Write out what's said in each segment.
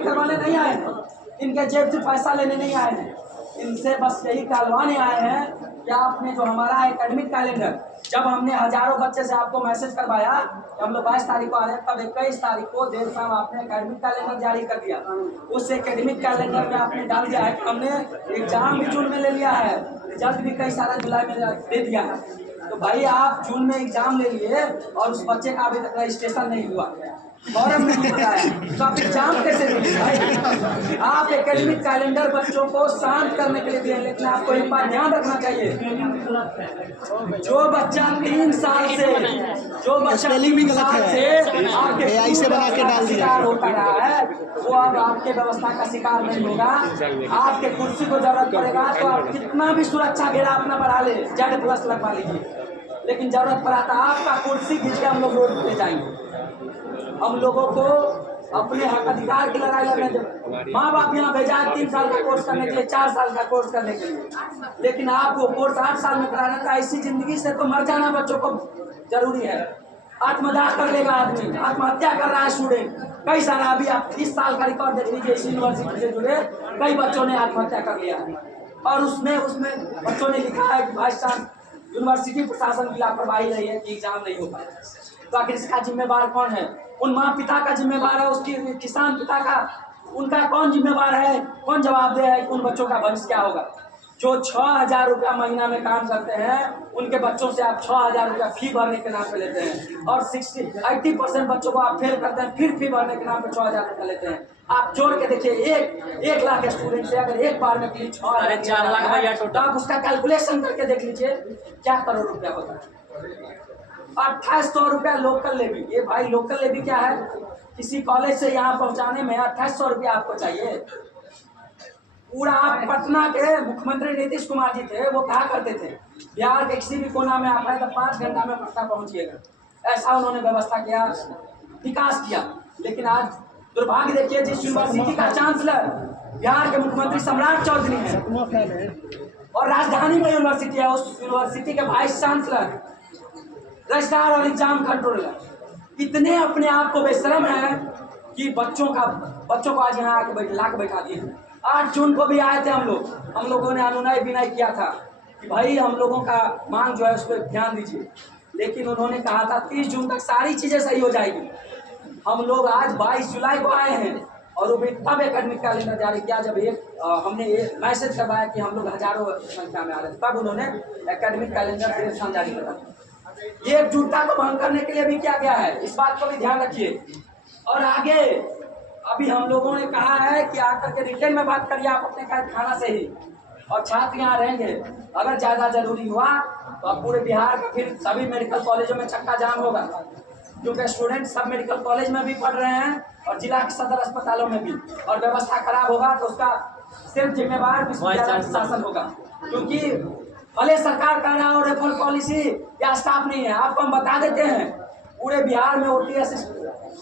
भर्ती करवाने नहीं आए हैं, इनके जेब से पैसा लेने नहीं आए हैं, इनसे बस यही कहलवाने आए हैं कि आपने जो हमारा एकेडमिक कैलेंडर, जब हमने हजारों बच्चे से आपको मैसेज करवाया कि हम लोग 22 तारीख को आ रहे हैं, तब 21 तारीख को देर शाम आपने एकेडमिक कैलेंडर जारी कर दिया। उस एकेडमिक कैलेंडर में आपने डाल दिया है कि हमने एग्जाम भी जून में ले लिया है, रिजल्ट भी कई सारा जुलाई में दे दिया है। तो भाई आप जून में एग्जाम ले लिए और उस बच्चे का अभी तक रजिस्ट्रेशन नहीं हुआ, फॉर्म नहीं बताया, तो आप एग्जाम कैसे देंगे भाई? आप एकेडमिक कैलेंडर बच्चों को शांत करने के लिए दिए, लेकिन आपको एक बात ध्यान रखना चाहिए, जो बच्चा 3 साल से आपके से बना के डाल दिया शिकार होता रहा है, वो अब आपके व्यवस्था का शिकार नहीं होगा। आपके कुर्सी को जरूरत पड़ेगा तो आप कितना भी सुरक्षा घेरा अपना बढ़ा ले, Z+ लगवा लीजिए, लेकिन जरूरत पड़ा था आपका कुर्सी खींच के हम लोग रोड पे जाएंगे। हम लोगों को अपने हक अधिकार की लड़ाई लड़ने दो। माँ बाप यहाँ भेजा है 3 साल का कोर्स करने के लिए, 4 साल का कोर्स करने के लिए, लेकिन आप वो कोर्स 8 साल में कराना था। ऐसी जिंदगी से तो मर जाना बच्चों को जरूरी है। आत्मदाह कर लेगा आदमी, आत्महत्या कर रहा है स्टूडेंट, कई सारा। अभी आप 30 साल का रिकॉर्ड देख लीजिए, इस यूनिवर्सिटी से जुड़े कई बच्चों ने आत्महत्या कर लिया है, और उसमें बच्चों ने लिखा है कि भाई साहब यूनिवर्सिटी प्रशासन की लापरवाही रही है कि एग्जाम नहीं हो पाया। तो आखिर इसका जिम्मेवार कौन है? उन माँ पिता का जिम्मेवार है, उसकी किसान पिता का, उनका कौन जिम्मेवार है? कौन जवाबदेह है? उन बच्चों का भविष्य क्या होगा? जो 6,000 रुपया महीना में काम करते हैं, उनके बच्चों से आप 6,000 रुपया फी भरने के नाम पे लेते हैं, और 80% बच्चों को आप फेल करते हैं, फिर फी भरने के नाम पे 6,000 रुपया लेते हैं। आप जोड़ के देखिए, 1 लाख स्टूडेंट से अगर एक बार में 4 लाख भैया, तो आप उसका कैलकुलेशन करके देख लीजिए क्या करोड़ रुपया होता है। 2800 रुपया लोकल लेवी। ये भाई लोकल लेवी क्या है? किसी कॉलेज से यहाँ पहुँचाने में 2800 रुपया आपको चाहिए। पूरा आप पटना के मुख्यमंत्री नीतीश कुमार जी थे, वो कहा करते थे बिहार के किसी भी कोना में आप है तो 5 घंटा में पटना पहुँचिएगा। ऐसा उन्होंने व्यवस्था किया, विकास किया। लेकिन आज दुर्भाग्य देखिए, जिस यूनिवर्सिटी का चांसलर बिहार के मुख्यमंत्री सम्राट चौधरी है, और राजधानी में यूनिवर्सिटी है, उस यूनिवर्सिटी के वाइस चांसलर, रजिस्ट्रार और एग्जाम कंट्रोलर इतने अपने आप को बेशरम है कि बच्चों को आज यहाँ आके बैठा दिए। 8 जून को भी आए थे हम लोगों ने अनुनय विनय किया था कि भाई हम लोगों का मांग जो है उस पर ध्यान दीजिए, लेकिन उन्होंने कहा था 30 जून तक सारी चीजें सही हो जाएगी। हम लोग आज 22 जुलाई को आए हैं, और वो भी तब एकेडमिक कैलेंडर जारी किया जब हमने ये मैसेज करवाया कि हम लोग हजारों संख्या में आ रहे हैं, तब उन्होंने एकेडमिक कैलेंडर देर शाम जारी करा। ये एकजुटता को भंग करने के लिए भी किया गया है, इस बात को भी ध्यान रखिए। और आगे अभी हम लोगों ने कहा है कि आकर के रिटेन में बात करिए आप अपने खाना से ही, और छात्र यहाँ रहेंगे। अगर ज़्यादा जरूरी हुआ तो अब पूरे बिहार का फिर सभी मेडिकल कॉलेजों में चक्का जाम होगा, क्योंकि स्टूडेंट सब मेडिकल कॉलेज में भी पढ़ रहे हैं और जिला के सदर अस्पतालों में भी, और व्यवस्था खराब होगा तो उसका सिर्फ जिम्मेवार विश्वविद्यालय प्रशासन होगा। क्योंकि भले सरकार कर रहा हो रेफर पॉलिसी, या स्टाफ नहीं है। आपको हम बता देते हैं, पूरे बिहार में OTS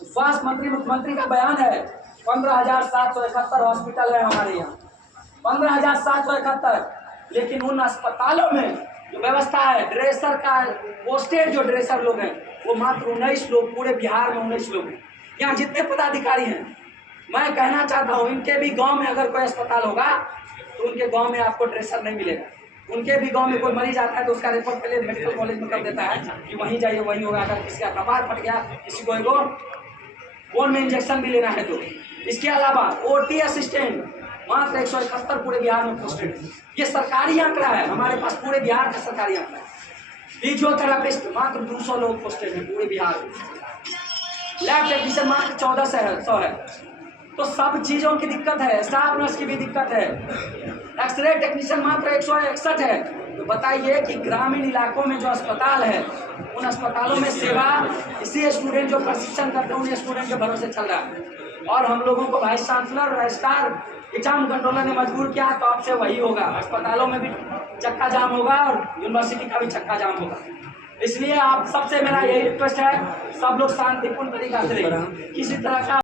स्वास्थ्य मंत्री मुख्यमंत्री का बयान है, 15,771 हॉस्पिटल है हमारे यहाँ, 15,771, लेकिन उन अस्पतालों में जो व्यवस्था है ड्रेसर का, पोस्टेड जो ड्रेसर लोग हैं वो मात्र 19 लोग, पूरे बिहार में 19 लोग हैं। यहाँ जितने पदाधिकारी हैं, मैं कहना चाहता हूँ इनके भी गांव में अगर कोई अस्पताल होगा तो उनके गांव में आपको ड्रेसर नहीं मिलेगा। उनके भी गांव में कोई मरीज आता है तो उसका रेफर पहले मेडिकल कॉलेज में कर देता है कि वहीं जाइए वहीं होगा। अगर किसी का कपार फट गया, किसी को एगो बोन में इंजेक्शन भी लेना है तो। इसके अलावा OT असिस्टेंट मात्र 171 पूरे बिहार में पोस्टेड है। ये सरकारी आंकड़ा है, हमारे पास पूरे बिहार का सरकारी आंकड़ा है। फिजियोथेरापिस्ट मात्र 200 लोग पोस्टेड है पूरे बिहार में। लैब टेक्नीशियन मात्र 1400 है। तो सब चीज़ों की दिक्कत है, स्टाफ नर्स की भी दिक्कत है। एक्सरे टेक्नीशियन मात्र 161 है। तो बताइए कि ग्रामीण इलाकों में जो अस्पताल है, उन अस्पतालों में सेवा इसी स्टूडेंट जो प्रशिक्षण करते हैं उन स्टूडेंट के भरोसे चल रहा है। और हम लोगों को vice chancellor, registrar, exam controller ने मजबूर किया, तो आपसे वही होगा। अस्पतालों में भी चक्का जाम होगा और यूनिवर्सिटी का भी चक्का जाम होगा। इसलिए आप सबसे मेरा यही रिक्वेस्ट है, सब लोग शांतिपूर्ण तरीका से किसी तरह का